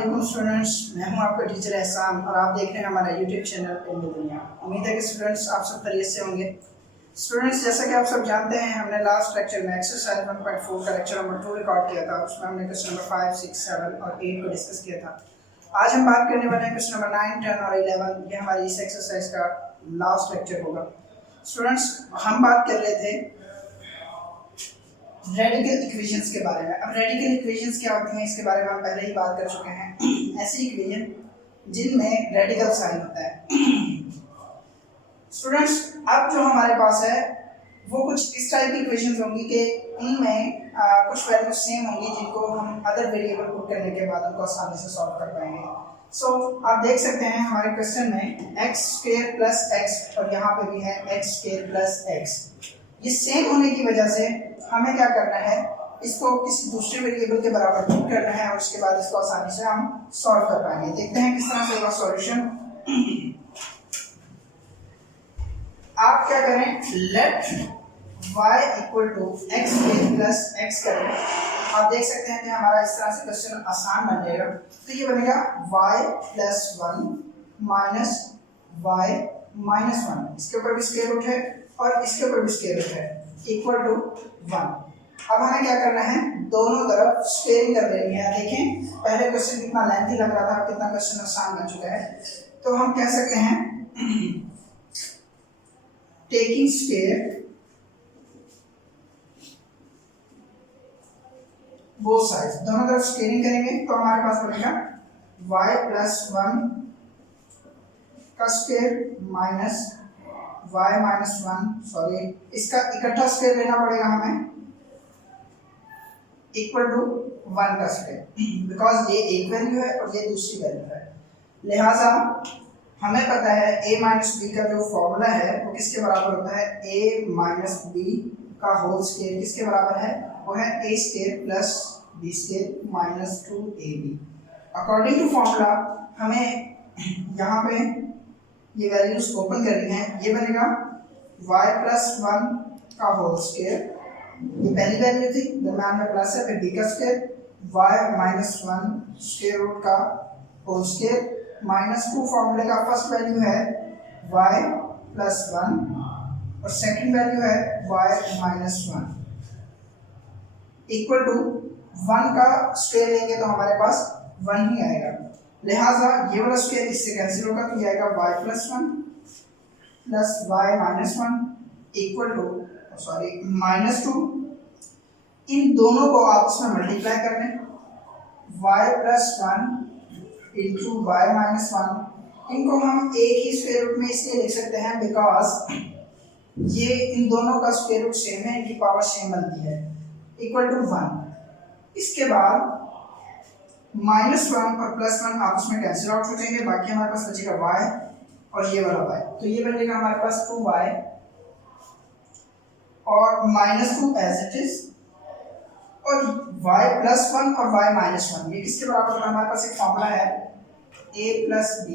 वालेकुम स्टूडेंट्स, मैं हूं आपका टीचर एहसान और आप देख रहे हैं हमारा यूट्यूब चैनल इल्मी दुनिया। उम्मीद है कि स्टूडेंट्स आप सब खैरियत से होंगे। स्टूडेंट्स, जैसा कि आप सब जानते हैं, हमने लास्ट लेक्चर में एक्सरसाइज 1.4 का लेक्चर नंबर 2 रिकॉर्ड किया था। उसमें हमने क्वेश्चन नंबर 5, 6, 7 और 8 को डिस्कस किया था। आज हम बात करने वाले हैं क्वेश्चन नंबर 9, 10 और 11। ये हमारी इस एक्सरसाइज का लास्ट लेक्चर होगा। स्टूडेंट्स, हम बात कर रहे थे रेडिकल इक्वेशंस के बारे में। अब रेडिकल इक्वेशंस क्या होती हैं इसके बारे में हम पहले ही बात कर चुके हैं। ऐसी इक्वेशन जिनमें रेडिकल साइन होता है। स्टूडेंट्स, अब जो हमारे पास है वो कुछ इस टाइप की इक्वेशंस होंगी कि उनमें कुछ वैल्यू सेम होंगी जिनको हम अदर वेरिएबल पुट करने के बाद उनको आसानी से सॉल्व कर पाएंगे। सो आप देख सकते हैं हमारे क्वेश्चन में x² प्लस x और यहाँ पे भी है x² प्लस x। ये सेम होने की वजह से हमें क्या करना है, इसको किसी दूसरे वेरिएबल के बराबर पुट करना है और उसके बाद इसको आसानी से हम सॉल्व कर पाएंगे। देखते हैं किस तरह से होगा सॉल्यूशन। आप क्या करें, let y equal to x² plus x करें। आप देख सकते हैं कि हमारा इस तरह से क्वेश्चन आसान बन जाएगा। तो ये बनेगा y plus 1 minus y minus 1। इसके ऊपर भी स्क्वायर रूट है और इसके ऊपर भी स्क्वायर रूट है, इक्वल टू 1। अब हमें क्या करना है, दोनों तरफ स्क्वायरिंग कर लेनी है। देखें पहले क्वेश्चन कितना लेंथी लग रहा था, कितना क्वेश्चन आसान बन चुका है। तो हम कह सकते हैं टेकिंग स्क्वायर बोथ साइड्स, दोनों तरफ स्क्वायरिंग करेंगे तो हमारे पास बनेगा y प्लस 1 का स्क्वायर माइनस y माइनस 1, इसका इकट्ठा स्क्वायर लेना पड़ेगा हमें, इक्वल टू 1 का स्क्वायर, बिकॉज ये एक वैल्यू है और ये दूसरी वैल्यू है। लिहाजा हमें पता है a माइनस बी का जो फॉर्मूला है वो किसके बराबर होता है, a माइनस बी का होल स्क्वायर किसके बराबर है, वो है a² plus b² minus 2ab। According to formula हमें यहाँ पे ये वैल्यूज ओपन करनी है। ये बनेगा y प्लस 1 का होल स्क्वायर, ये पहली वैल्यू थी, दरम्यान में प्लस है, फिर b का square, y minus 1 square root का होल स्क्वायर माइनस 2। फॉर्मूले का फर्स्ट वैल्यू है y प्लस 1 और सेकंड वैल्यू है y माइनस 1, इक्वल टू 1 का स्क्वायर लेंगे तो हमारे पास 1 ही आएगा। लिहाजा ये वाला स्क्वायर इससे कैंसिल होगा तो ये आएगा y plus 1 plus y minus 1 equal to minus 2। इन दोनों को आपस में मल्टीप्लाई कर लें, y plus 1 into y minus 1। इनको हम एक ही स्क्वायर रूट में इसलिए लिख सकते हैं बिकॉज ये इन दोनों का स्क्वायर रूट सेम है, इनकी पावर सेम बनती है, इक्वल टू 1। इसके बाद माइनस 1 और प्लस 1 आपस में कैंसिल आउट हो जाएंगे, बाकी हमारे पास बचेगा y और ये वाला y। तो ये बनेगा हमारे पास 2y और माइनस 2 एज इट इज, और y प्लस 1 और y माइनस 1 ये किसके बराबर होता है, हमारे पास एक फॉर्मूला है a plus b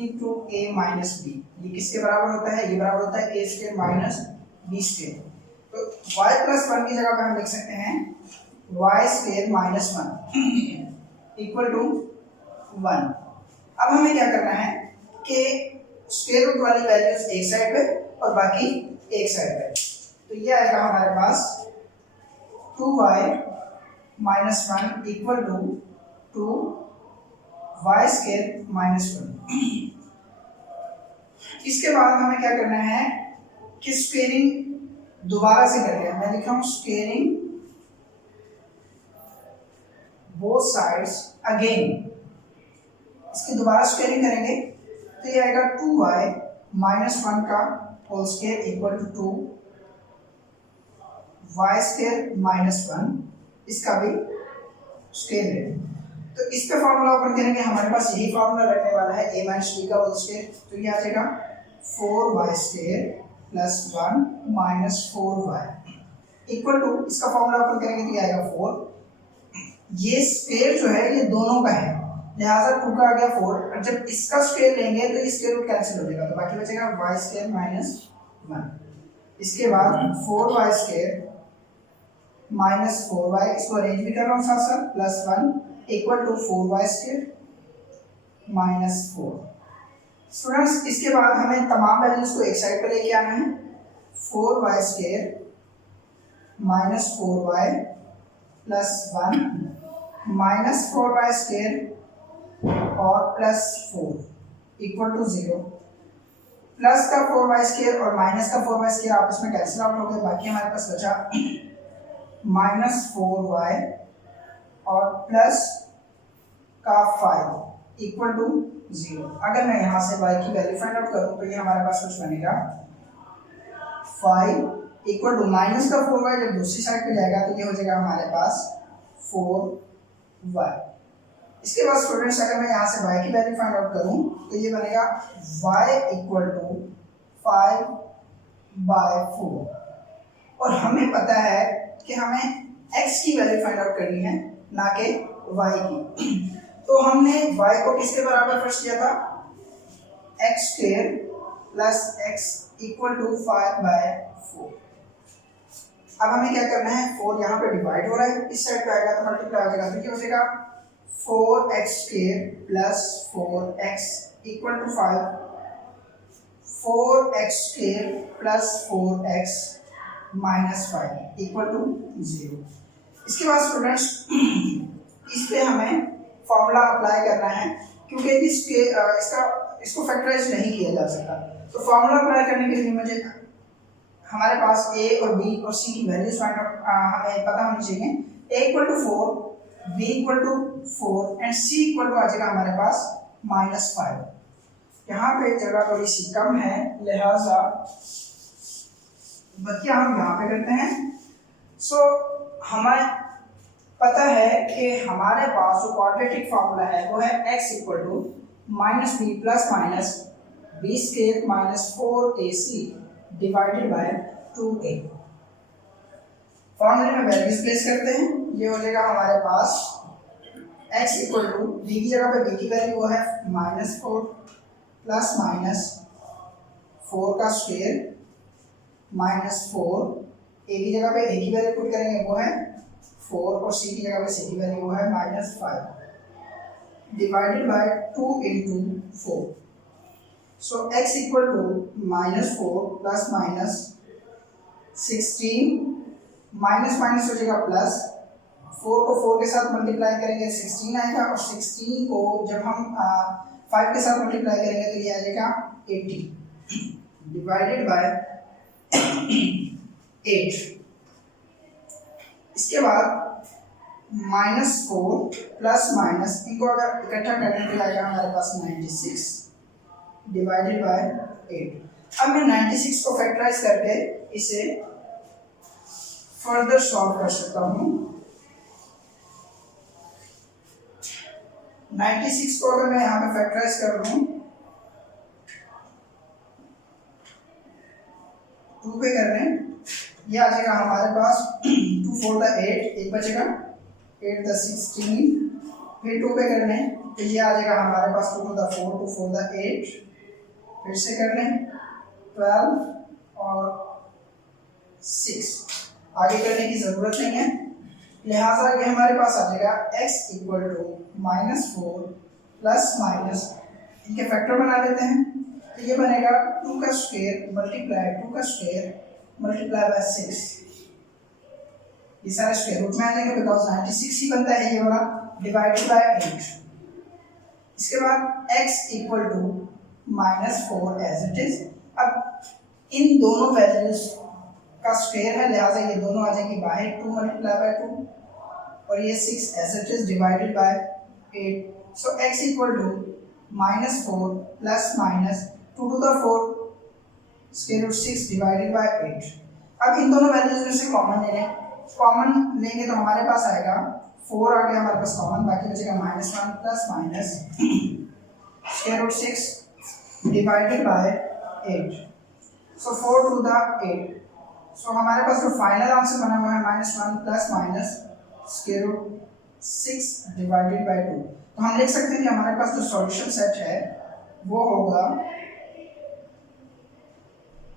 into a minus b। ये किसके बराबर होता है, ये बराबर होता है a² माइनस b²। तो y प्लस 1 की जगह पे हम लिख सकते हैं y² माइनस 1 इक्वल टू 1। अब हमें क्या करना है कि स्क्वायर रूट वाली वैल्यूज एक साइड पे और बाकी एक साइड पे। तो ये आएगा हमारे पास 2y minus 1 equal to 2y² minus 1। इसके बाद हमें क्या करना है कि स्क्वेयरिंग दोबारा से करके, मैं लिख रहा हूँ स्क्वेयरिंग बोथ साइड्स अगेन। इसकी दोबारा स्क्वेयरिंग करेंगे तो ये आएगा 2y माइनस 1 का whole square equal to 2y² minus 1, इसका भी स्क्वायर लेंगे। तो इस पे फॉर्मूला ओपन करेंगे, हमारे पास यही फॉर्मूला लगने वाला है a माइनस b का होल स्क्वायर। तो ये आ जाएगा 4y² plus 1 minus 4y equal to, इसका फॉर्मूला ओपन करेंगे तो ये आएगा 4। ये स्क्वायर जो है ये दोनों का है, लिहाजा 2 का आ गया 4, और जब इसका स्क्वायर लेंगे तो ये स्क्वायर रूट कैंसिल हो जाएगा, तो बाकी बचेगा y² माइनस 1। इसके बाद 4y² माइनस 4y, इसको अरेंज भी कर रहा हूँ साथ साथ, plus 1 equal to 4y² minus 4। Students इसके बाद हमें तमाम वैल्यूज को एक साइड पर लेके आना है। 4y² minus 4y plus 1 minus 4y² और प्लस 4 इक्वल टू 0। प्लस का 4y² और माइनस का 4y² आपस में कैंसिल आउट हो गए, बाकी हमारे पास बचा माइनस 4y और प्लस का 5 इक्वल टू 0। अगर मैं यहाँ से y की वैल्यू फाइंड आउट करूँ तो ये हमारे पास कुछ बनेगा 5 इक्वल टू माइनस का 4y जब दूसरी साइड पे जाएगा तो ये हो जाएगा हमारे पास 4y। इसके बाद स्टूडेंट्स अगर मैं यहाँ से y की वैल्यू फाइंड आउट करूँ तो ये बनेगा y इक्वल टू 5/4। और हमें पता है कि हमें x की वैल्यू फाइंड आउट करनी है ना कि y की। तो हमने y को किसके बराबर फर्स्ट किया था, x² plus x equal to 5/4। अब हमें क्या करना है, 4 यहाँ पे डिवाइड हो रहा है, इस साइड पे आएगा तो मल्टीप्लाई हो जाएगा, तो ये हो जाएगा 4x² plus 4x equal to 5, 4x² plus 4x minus 5 equal to 0। इसके बाद स्टूडेंट्स इस पे हमें फॉर्मूला अप्लाई करना है, क्योंकि इसको फैक्टराइज नहीं किया जा सकता। तो फॉर्मूला अप्लाई करने के लिए मुझे हमारे पास a और b और c की वैल्यूज फाइंड आउट हमें पता होनी चाहिए। a equal to 4, b equal to 4 and c equal to आ जाएगा हमारे पास -5। यहाँ पे जगह थोड़ी सी कम है, लिहाजा बच्चे हम यहाँ पे करते हैं। सो हमें पता है कि हमारे पास जो क्वाड्रेटिक फार्मूला है वो है x equal to -b plus minus b² minus 4ac divided by 2a। फॉर्मूले में वैल्यूज प्लेस करते हैं, ये हो जाएगा हमारे पास x इक्वल टू b की जगह पे b की वैल्यू वो है -4 प्लस माइनस 4 का स्क्वायर माइनस 4, a की जगह पे a की वैल्यू पुट करेंगे वो है 4 और c की जगह पे c की वैल्यू वो है -5 divided by 2 into 4। So x equal to -4 plus minus 16 minus minus हो जाएगा प्लस, 4 को 4 के साथ मल्टीप्लाई करेंगे 16 आएगा, और 16 को जब हम 5 के साथ मल्टीप्लाई करेंगे तो ये आ जाएगा 80 डिवाइडेड बाय 8। इसके बाद -4 प्लस माइनस इनको अगर इकट्ठा करने के लिए आएगा हमारे पास 96 डिवाइडेड बाय 8। अब मैं 96 को फैक्टराइज करके इसे फर्दर सॉल्व कर सकता हूँ। 96 को अगर मैं यहाँ पे फैक्टराइज कर लूँ 2 पे कर रहे हैं, ये आ जाएगा हमारे पास 2 4 द 8, एक बचेगा 8 द 16, फिर 2 पे करने तो ये आ जाएगा हमारे पास 2 द 4, 2 4 द 8, फिर से कर लें 12 और 6, आगे करने की ज़रूरत नहीं है, लिहाजा ये हमारे पास आ जाएगा x equal to -4 plus minus, इनके फैक्टर बना लेते हैं, तो ये बनेगा 2 का स्क्वायर मल्टीप्लाई 2 का स्क्वायर मल्टीप्लाई बाय 6, ये सारे स्क्वायर रूट में आ जाएंगे बिकॉज 96 ही बनता है ये वाला, डिवाइडेड बाय 8। इसके बाद x equal to -4 as it is. अब इन दोनों वैल्यूज का स्क्वायर है, लिहाजा ये दोनों आ जाएंगे बाहर, 2 मल्टीप्लाई बाय 2 और ये 6 as it is divided by 8। So x equal to -4 plus minus 2 to the 4 square root 6 divided by 8। अब इन दोनों वैल्यूज में से कॉमन ले लें, कॉमन लेंगे तो हमारे पास आएगा 4 आ गया हमारे पास कॉमन, बाकी बचेगा -1 plus minus square root 6 divided by 8। So 4 to the 8। So हमारे पास जो फाइनल आंसर बना हुआ है -1 plus minus square root 6 divided by 2। तो हम लिख सकते हैं कि हमारे पास जो सॉल्यूशन सेट है वो होगा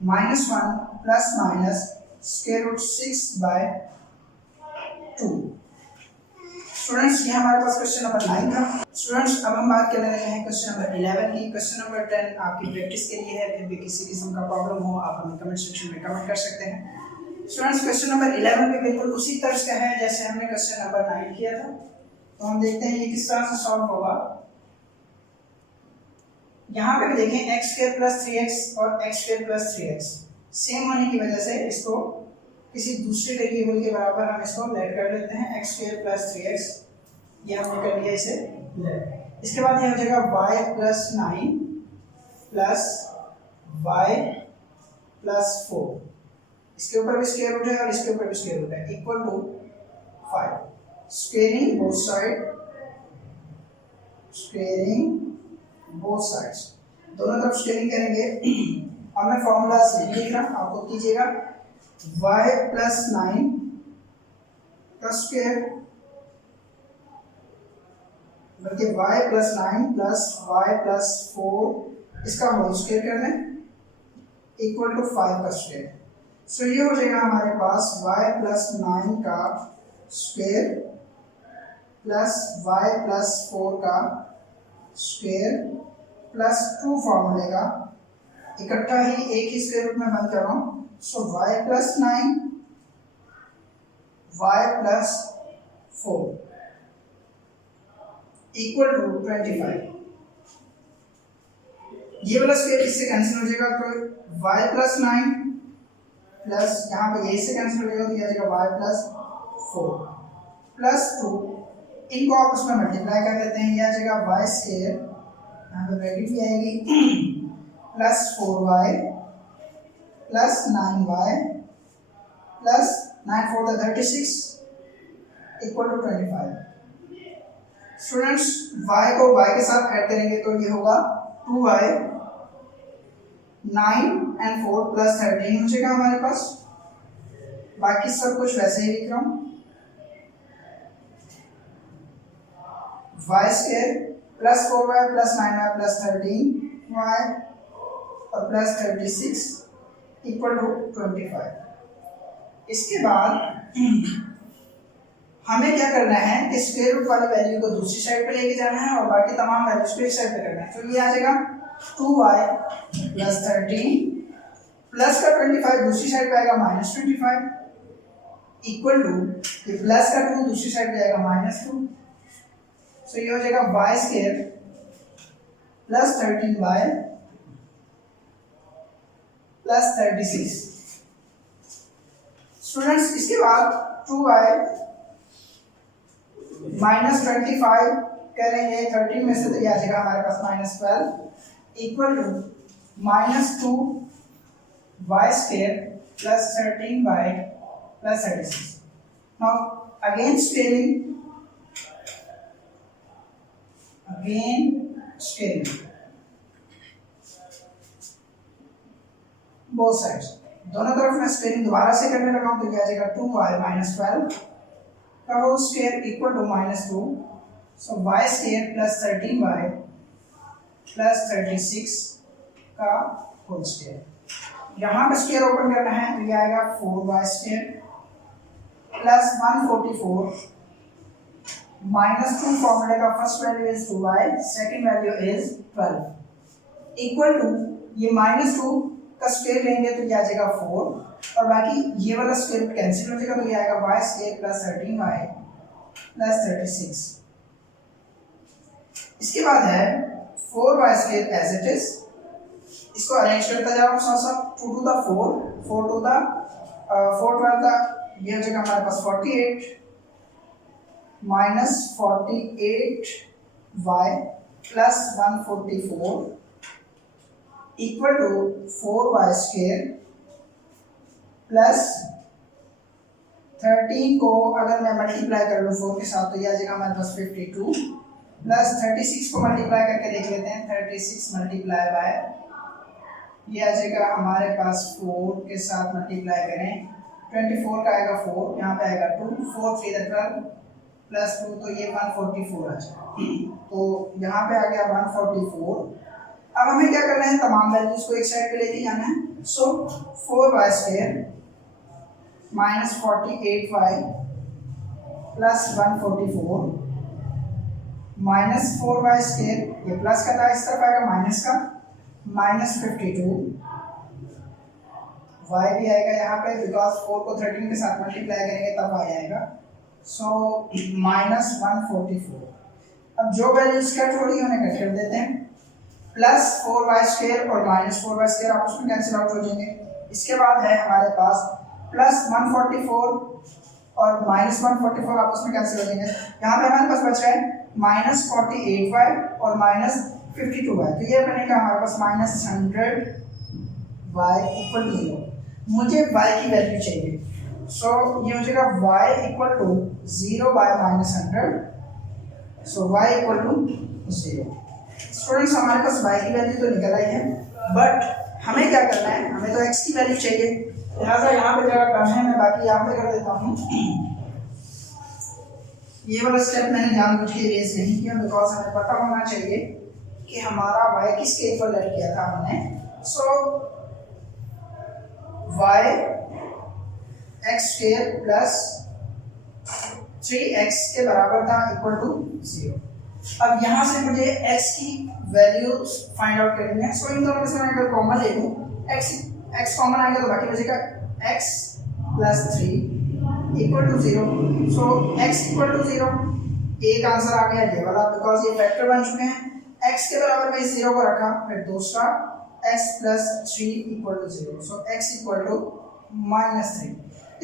-1 plus minus square root 6 by 2। Students ये हमारे पास क्वेश्चन नंबर 9 था। स्टूडेंट्स अब हम बात करने लगे हैं क्वेश्चन नंबर 11 की। क्वेश्चन नंबर 10 आपकी प्रैक्टिस के लिए है, फिर भी किसी किस्म का प्रॉब्लम हो आप हमें कमेंट सेक्शन में कमेंट कर सकते हैं। स्टूडेंट्स क्वेश्चन नंबर 11 भी बिल्कुल उसी तर्ज का है जैसे हमने क्वेश्चन नंबर 9 किया था। तो हम देखते हैं ये किस तरह से सॉल्व होगा। यहाँ पे भी देखें x² + 3x और x² + 3x सेम होने की वजह से इसको किसी दूसरे वेरिएबल के बराबर हम इसको लेट कर लेते हैं। x² + 3x ये हमने कर लिया इसे लेट। इसके बाद ये हो जाएगा y + 9 + y + 4, इसके ऊपर भी स्क्वायर रूट है और इसके ऊपर भी स्क्वायर रूट है, equal to 5। Squaring both side, squaring both sides, दोनों तरफ स्क्वेयरिंग करेंगे। अब मैं फॉर्मूलाज लिख रहा हूं, आप खुद कीजिएगा। y + 9 का स्क्वायर, बल्कि y + 9 + y + 4 इसका होल स्क्वायर कर लें, इक्वल टू 5 का स्क्वायर। सो ये हो जाएगा हमारे पास y + 9 का स्क्वायर प्लस y + 4 का स्क्वायर प्लस 2 फॉर्मूले का इकट्ठा ही एक ही स्क्वायर रूट में बंद कर रहा हूं। सो y + 9 y + 4 इक्वल टू 25। ये वाला स्क्वायर इससे कैंसिल हो जाएगा, तो y + 9 प्लस यहाँ पे ये से कैंसिल हो जाएगा, तो ये आ जाएगा y + 4 प्लस 2, इनको आपस में मल्टीप्लाई कर लेते हैं। ये आ जाएगा y², यहाँ पे ब्रैकेट भी आएगी, plus 4y plus 9y plus 9 × 4 = 36 equal to 25। Students y को y के साथ ऐड करेंगे तो ये होगा 2y, 9 और 4 + 13 हो जाएगा हमारे पास। बाकी सब कुछ वैसे ही लिख रहा हूँ, y² + 4y + 9y + 13y और प्लस 36 इक्वल टू 25। इसके बाद हमें क्या करना है कि स्क्वायर रूट वाली वैल्यू को दूसरी साइड पे लेके जाना है और बाकी तमाम वैल्यूज को एक साइड पे करना है। तो ये आ जाएगा 2y + 13 प्लस का 25 दूसरी साइड पे आएगा -25 इक्वल टू ये प्लस का 2 दूसरी साइड पे आएगा -2। सो ये हो जाएगा y² + 13y + 36। स्टूडेंट्स इसके बाद 2y -25 करेंगे 13 में से, तो ये आ जाएगा हमारे पास -12 equal to -2y² + 13y + 36। Now again squaring, both sides, दोनों तरफ मैं स्क्वेयरिंग दोबारा से करने लगा हूं, तो ये आ जाएगा 2y - 12 का whole square equal to -2। So y² + 13y + 36 का होल स्क्वायर। यहाँ पे स्क्वायर ओपन करना है, तो ये आएगा 4y² + 144 -2 फॉर्मूले का first value is 2y, second value is 12 equal to ये -2 का स्क्वायर लेंगे तो ये आ जाएगा 4 और बाकी ये वाला स्क्वायर कैंसिल हो जाएगा, तो ये आएगा y² + 13y + 36। इसके बाद है 4y² एज इट इज, इसको अरेंज करता जा रहा हूं साथ साथ। 2 to the 4, 4 to the 4 12 का ये हो जाएगा हमारे पास 48 -48y + 144 equal to 4y² plus 13 को अगर मैं मल्टीप्लाई कर लूँ 4 के साथ, तो ये आ जाएगा हमारे पास 52 प्लस 36 को मल्टीप्लाई करके देख लेते हैं। 36 मल्टीप्लाई बाय ये आ जाएगा हमारे पास 4 के साथ मल्टीप्लाई करें 24 का आएगा 4, यहाँ पे आएगा 2, 4 3 12 प्लस 2, तो ये 144 आ जाएगा। तो यहाँ पे आ गया 144। अब हमें क्या करना है, तमाम वैल्यूज को एक साइड पे लेके जाना है। सो 4y² -48y plus 144 minus 4y², ये प्लस का था इस तरफ आएगा माइनस का, माइनस 52 y भी आएगा यहाँ पे बिकॉज 4 को 13 के साथ मल्टीप्लाई करेंगे तब y आएगा। So minus 144। अब जो वैल्यूज कट हो रही है उन्हें कट कर देते हैं। प्लस 4y² और माइनस 4y² आपस में कैंसिल आउट हो जाएंगे। इसके बाद है हमारे पास प्लस 144 और माइनस 144 आपस में कैंसिल हो जाएंगे। यहाँ पे हमारे पास बच रहा है माइनस 48y और माइनस 52y, तो ये बनेगा हमारे पास माइनस 100y इक्वल टू 0। मुझे y की वैल्यू चाहिए, सो ये हो जाएगा y equal to 0 by minus 100, so y equal to 0। Students हमारे पास y की वैल्यू तो निकल आई है, बट हमें क्या करना है, हमें तो x की वैल्यू चाहिए, लिहाजा यहाँ पे जगह कम है, मैं बाकी यहाँ पे कर देता हूँ। ये वाला स्टेप मैंने जानबूझ के इरेज नहीं किया बिकॉज हमें पता होना चाहिए कि हमारा y किसके इक्वल लेट किया था हमने। सो y x² प्लस 3x के बराबर था इक्वल टू 0। अब यहाँ से मुझे x की वैल्यू फाइंड आउट करनी है। सो इन दोनों में से मैं अगर कॉमन ले लूँ, x कॉमन आएगा तो बाकी बचेगा x plus 3 equal to 0। So x equal to 0, एक आंसर आ गया ये वाला बिकॉज ये फैक्टर बन चुके हैं। x के बराबर में इस 0 को रखा, फिर दूसरा x plus 3 equal to 0, so x equal to minus 3।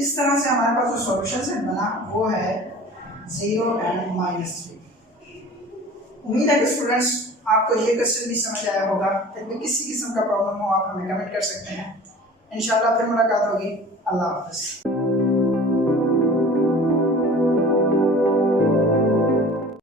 इस तरह से हमारे पास जो सॉल्यूशन सेट बना वो है 0 एंड माइनस 3। उम्मीद है कि स्टूडेंट्स आपको ये क्वेश्चन भी समझ आया होगा। फिर किसी किस्म का प्रॉब्लम हो आप हमें कमेंट कर सकते हैं। इंशाल्लाह फिर मुलाकात होगी। अल्लाह हाफ़िज़।